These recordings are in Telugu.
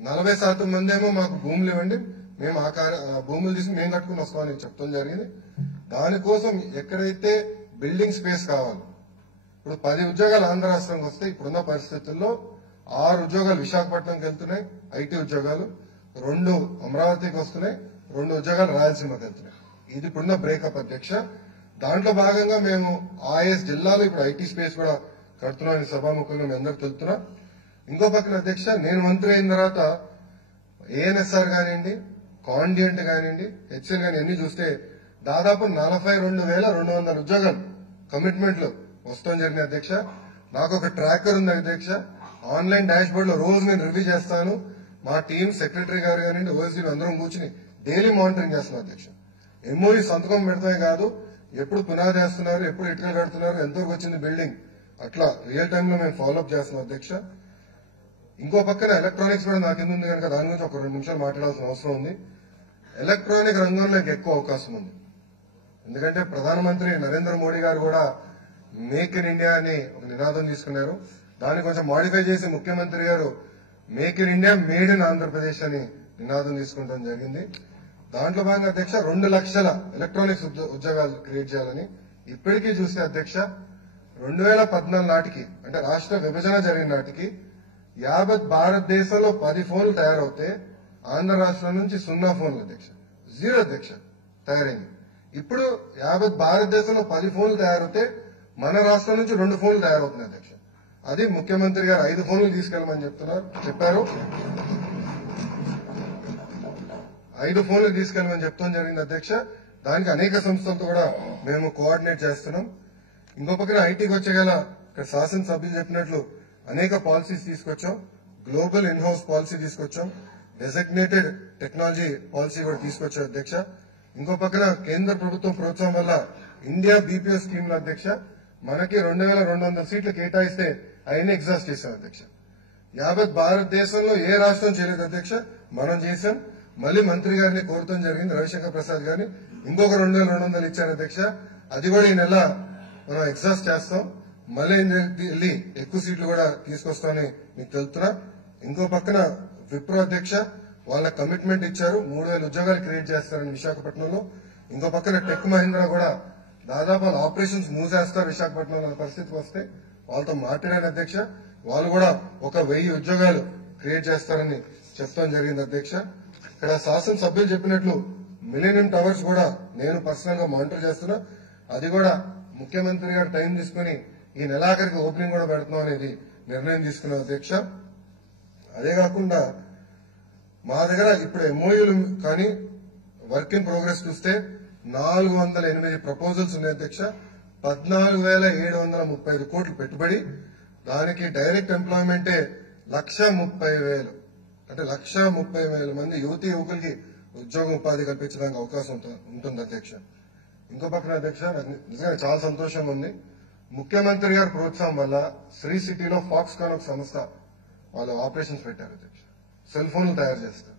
నలభై శాతం మంది ఏమో మాకు భూములు ఇవ్వండి మేము ఆ కార్య- భూములు తీసి మేము కట్టుకుని వస్తామని చెప్తాం జరిగింది. దానికోసం ఎక్కడైతే బిల్డింగ్ స్పేస్ కావాలి ఇప్పుడు పది ఉద్యోగాలు ఆంధ్ర రాష్ట్రంకి వస్తే ఇప్పుడున్న పరిస్థితుల్లో ఆరు ఉద్యోగాలు విశాఖపట్నంకి వెళ్తున్నాయి ఐటీ ఉద్యోగాలు. రెండు అమరావతికి వస్తున్నాయి రెండు ఉద్యోగాలు రాయలసీమకి వెళ్తున్నాయి. ఇది ఇప్పుడున్న బ్రేకప్ అధ్యక్ష. దాంట్లో భాగంగా మేము ఆయా జిల్లాలో ఇప్పుడు ఐటీ స్పేస్ కూడా కడుతున్నామని సభాముఖంగా మీ అందరికి తెలుపుతున్నా. ఇంకో పక్కన అధ్యక్ష నేను మంత్రి అయిన తర్వాత ఏఎన్ఎస్ఆర్ కానివ్వండి కాండియంట్ కానివ్వండి హెచ్ఎన్ కానీ అన్ని చూస్తే దాదాపు నలభై రెండు వేల రెండు వందల ఉద్యోగాలు కమిట్మెంట్లు వస్తాం జరిగిన అధ్యక్ష. నాకు ఒక ట్రాకర్ ఉంది అధ్యక్ష. ఆన్లైన్ డాష్ బోర్డ్లో రోజు నేను రివ్యూ చేస్తాను. మా టీం సెక్రటరీ గారు కానివ్వండి ఓఎస్డీలు అందరం కూర్చుని డైలీ మానిటరింగ్ చేస్తున్నాం అధ్యక్ష. ఎంఓఈ సంతకం పెడతామే కాదు ఎప్పుడు పునాది వేస్తున్నారు ఎప్పుడు ఇటుకలు కడుతున్నారు ఎంతవరకు వచ్చింది బిల్డింగ్ అట్లా రియల్ టైమ్లో మేము ఫాలోఅప్ చేస్తున్నాం అధ్యక్ష. ఇంకో పక్కన ఎలక్ట్రానిక్స్ కూడా నా కింద ఉంది కనుక దాని గురించి ఒక రెండు నిమిషాలు మాట్లాడాల్సిన అవసరం ఉంది. ఎలక్ట్రానిక్ రంగంలో ఎక్కువ అవకాశం ఉంది. ఎందుకంటే ప్రధానమంత్రి నరేంద్ర మోడీ గారు కూడా మేక్ ఇన్ ఇండియా అని ఒక నినాదం తీసుకున్నారు. దాన్ని కొంచెం మాడిఫై చేసి ముఖ్యమంత్రి గారు make in India made in Andhra Pradesh అని నినాదం తీసుకుంటాం జరిగింది. దాంట్లో భాగంగా అధ్యక్ష రెండు లక్షల ఎలక్ట్రానిక్స్ ఉద్యో- ఉద్యోగాలు క్రియేట్ చేయాలని ఇప్పటికీ చూస్తే అధ్యక్ష రెండు వేల పద్నాలుగు నాటికి అంటే రాష్ట్ర విభజన జరిగిన నాటికి యావత్ భారతదేశంలో పది ఫోన్లు తయారవుతే ఆంధ్ర రాష్ట్రం నుంచి సున్నా ఫోన్లు అధ్యక్ష. జీరో అధ్యక్ష. తయారైంది. ఇప్పుడు యావత్ భారతదేశంలో పది ఫోన్లు తయారవుతే మన రాష్ట్రం నుంచి రెండు ఫోన్లు తయారవుతున్నాయి అధ్యక్ష. అది ముఖ్యమంత్రి గారు ఐదు ఫోన్లు తీసుకెళ్ళమని చెప్తున్నారు. చెప్పారు. ఐదు ఫోన్లు తీసుకెళ్ళమని చెప్తాం జరిగింది అధ్యక్ష. దానికి అనేక సంస్థలతో కూడా మేము కోఆర్డినేట్ చేస్తున్నాం. ఇంకో పక్కన ఐటీకి వచ్చే గల ఇక్కడ శాసనసభ్యులు చెప్పినట్లు అనేక పాలసీస్ తీసుకొచ్చాం. గ్లోబల్ ఇన్హౌస్ పాలసీ తీసుకొచ్చాం. డెసిగ్నేటెడ్ టెక్నాలజీ పాలసీ కూడా తీసుకొచ్చాం అధ్యక్ష. ఇంకో పక్కన కేంద్ర ప్రభుత్వం ప్రోత్సాహం వల్ల ఇండియా బీపీఓ స్కీమ్ అధ్యక్ష. మనకి రెండు వేల రెండు వందల సీట్లు కేటాయిస్తే అవన్నీ ఎగ్జాస్ట్ చేశాం అధ్యక్ష. యావత్ భారతదేశంలో ఏ రాష్ట్రం చేయలేదు అధ్యక్ష. మనం చేశాం. మళ్ళీ మంత్రి గారిని కోరటం జరిగింది రవిశంకర్ ప్రసాద్ గారిని. ఇంకొక రెండు వేల రెండు వందలు ఇచ్చారు అధ్యక్ష. అది కూడా ఈ నెల మనం ఎగ్జాస్ట్ చేస్తాం. మళ్ళీ వెళ్ళి ఎక్కువ సీట్లు కూడా తీసుకొస్తామని మీకు తెలుపుతున్నా. ఇంకో పక్కన విప్రో అధ్యక్ష వాళ్ళ కమిట్మెంట్ ఇచ్చారు. మూడు వేల ఉద్యోగాలు క్రియేట్ చేస్తారని విశాఖపట్నంలో. ఇంకో పక్కన టెక్ మహీంద్రా కూడా దాదాపు వాళ్ళ ఆపరేషన్స్ మూసేస్తారు విశాఖపట్నంలో పరిస్థితి పరిస్థితికి వస్తే. వాళ్ళతో మాట్లాడాను అధ్యక్ష వాళ్ళు కూడా ఒక వెయ్యి ఉద్యోగాలు క్రియేట్ చేస్తారని చెప్తాం జరిగింది అధ్యక్ష. ఇక్కడ శాసనసభ్యులు చెప్పినట్లు మిలీనియం టవర్స్ కూడా నేను పర్సనల్గా మానిటర్ చేస్తున్నా. అది కూడా ముఖ్యమంత్రి గారు టైం తీసుకుని ఈ నెలాఖరికి ఓపెనింగ్ కూడా పెడతాం అనేది నిర్ణయం తీసుకున్నాం అధ్యక్ష. అదే కాకుండా మా దగ్గర ఇప్పుడు ఎంఓయూలు కానీ వర్క్ ఇన్ ప్రోగ్రెస్ చూస్తే నాలుగు వందల ఎనిమిది ప్రపోజల్స్ ఉన్నాయి అధ్యక్ష. పద్నాలుగు వేల ఏడు వందల ముప్పై ఐదు కోట్లు పెట్టుబడి దానికి డైరెక్ట్ ఎంప్లాయ్మెంటే లక్ష ముప్పై వేలు. అంటే లక్ష ముప్పై వేల మంది యువతి యువకులకి ఉద్యోగం ఉపాధి కల్పించడానికి అవకాశం ఉంటు- ఉంటుంది అధ్యక్ష. ఇంకో పక్కన అధ్యక్ష నాకు నిజంగా చాలా సంతోషంగా ఉంది. ముఖ్యమంత్రి గారి ప్రోత్సాహం వల్ల శ్రీ సిటీలో ఫాక్స్కాన్ ఒక సంస్థ వాళ్ళు ఆపరేషన్స్ పెట్టారు అధ్యక్ష. సెల్ ఫోన్లు తయారు చేస్తారు.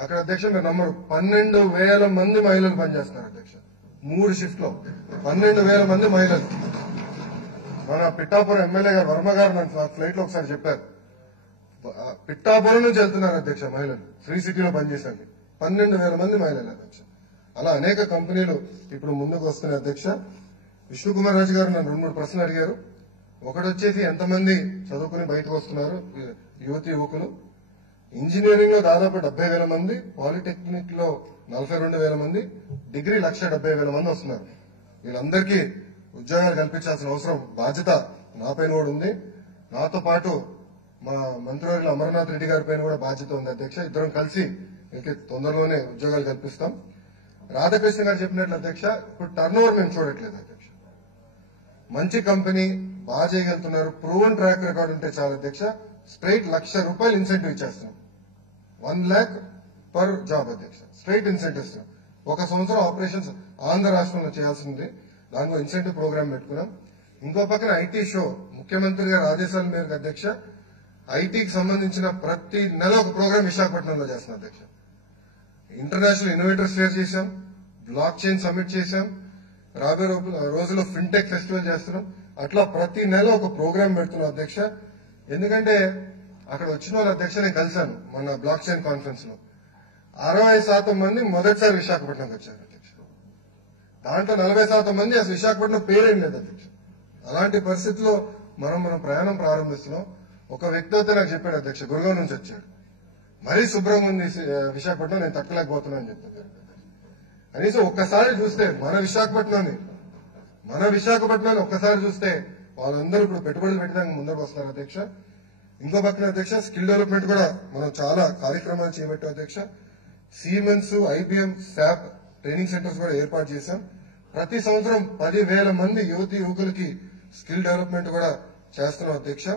అక్కడ అధ్యక్ష మీరు నమ్మరు పన్నెండు వేల మంది మహిళలు పనిచేస్తున్నారు అధ్యక్ష. మూడు షిఫ్ట్లో పన్నెండు వేల మంది మహిళలు. మన పిట్టాపురం ఎమ్మెల్యే గారు వర్మ గారు నాకు ఫ్లైట్లో ఒకసారి చెప్పారు. పిట్టాపురం నుంచి వెళ్తున్నారు అధ్యక్ష మహిళలు. శ్రీ సిటీలో పనిచేసండి పన్నెండు వేల మంది మహిళలు అధ్యక్ష. అలా అనేక కంపెనీలు ఇప్పుడు ముందుకు వస్తున్నాయి అధ్యక్ష. విష్ణుకుమార్ రాజు గారు నన్ను రెండు మూడు ప్రశ్నలు అడిగారు. ఒకటి వచ్చేసి ఎంతమంది చదువుకుని బయటకు వస్తున్నారు యువతి యువకులు? ఇంజనీరింగ్లో దాదాపు డెబ్బై వేల మంది పాలిటెక్నిక్లో నలభై రెండు వేల మంది డిగ్రీ లక్ష డెబ్బై వేల మంది వస్తున్నారు. వీళ్ళందరికీ ఉద్యోగాలు కల్పించాల్సిన అవసరం బాధ్యత నా పైన కూడా ఉంది. నాతో పాటు మా మంత్రివర్యులు అమర్నాథ్ రెడ్డి గారి పైన కూడా బాధ్యత ఉంది అధ్యక్ష. ఇద్దరం కలిసి వీళ్ళకి తొందరలోనే ఉద్యోగాలు కల్పిస్తాం. రాధాకృష్ణ గారు చెప్పినట్లు అధ్యక్ష ఇప్పుడు టర్న్ ఓవర్ మేము చూడట్లేదు అధ్యక్ష. మంచి కంపెనీ బాగా చేయగలుగుతున్నారు. ప్రూవన్ ట్రాక్ రికార్డ్ ఉంటే చాలా అధ్యక్ష. స్ట్రైట్ లక్ష రూపాయలు ఇన్సెంటివ్ ఇచ్చేస్తున్నాం. వన్ ల్యాక్ పర్ జాబ్ అధ్యక్ష. స్ట్రైట్ ఇన్సెంటివ్ ఇస్తున్నాం. ఒక సంవత్సరం ఆపరేషన్స్ ఆంధ్ర రాష్ట్రంలో చేయాల్సింది. దానిలో ఇన్సెంటివ్ ప్రోగ్రామ్ పెట్టుకున్నాం. ఇంకో పక్కన ఐటీ షో ముఖ్యమంత్రి గారి ఆదేశాల మేరకు అధ్యక్ష. ఐటీకి సంబంధించిన ప్రతి నెల ఒక ప్రోగ్రామ్ విశాఖపట్నంలో చేస్తున్నాం అధ్యక్ష. ఇంటర్నేషనల్ ఇన్నోవేటర్స్ ఫేర్ చేశాం. బ్లాక్ చైన్ సబ్మిట్ చేశాం. రాబోయే రోజుల్లో ఫిన్టెక్ ఫెస్టివల్ చేస్తున్నాం. అట్లా ప్రతి నెల ఒక ప్రోగ్రామ్ పెడుతున్నాం అధ్యక్ష. ఎందుకంటే అక్కడ వచ్చిన వాళ్ళ అధ్యక్ష నేను కలిశాను మన బ్లాక్ చైన్ కాన్ఫరెన్స్లో. అరవై శాతం మంది మొదటిసారి విశాఖపట్నంకి వచ్చారు అధ్యక్ష. దాంట్లో నలభై శాతం మంది అసలు విశాఖపట్నం పేరేం లేదు అధ్యక్ష. అలాంటి పరిస్థితుల్లో మనం మనం ప్రయాణం ప్రారంభిస్తున్నాం. ఒక వ్యక్తి అయితే నాకు చెప్పాడు అధ్యక్ష గురుగావ్ నుంచి వచ్చాడు. మరీ శుభ్రంగా ఉంది విశాఖపట్నం నేను తట్టుకోలేకపోతున్నా అని చెప్పాను కనీసం ఒక్కసారి చూస్తే మన విశాఖపట్నాన్ని మన విశాఖపట్నాన్ని ఒక్కసారి చూస్తే వాళ్ళందరూ ఇప్పుడు పెట్టుబడులు పెట్టడానికి ముందరకు వస్తారు అధ్యక్ష. ఇంకో పక్కన అధ్యక్ష స్కిల్ డెవలప్మెంట్ కూడా మనం చాలా కార్యక్రమాలు చేపట్టాం అధ్యక్ష. Siemens IBM SAP training centres కూడా ఏర్పాటు చేశాం. ప్రతి సంవత్సరం పది వేల మంది యువతి యువకులకి స్కిల్ డెవలప్మెంట్ కూడా చేస్తున్నాం అధ్యక్ష.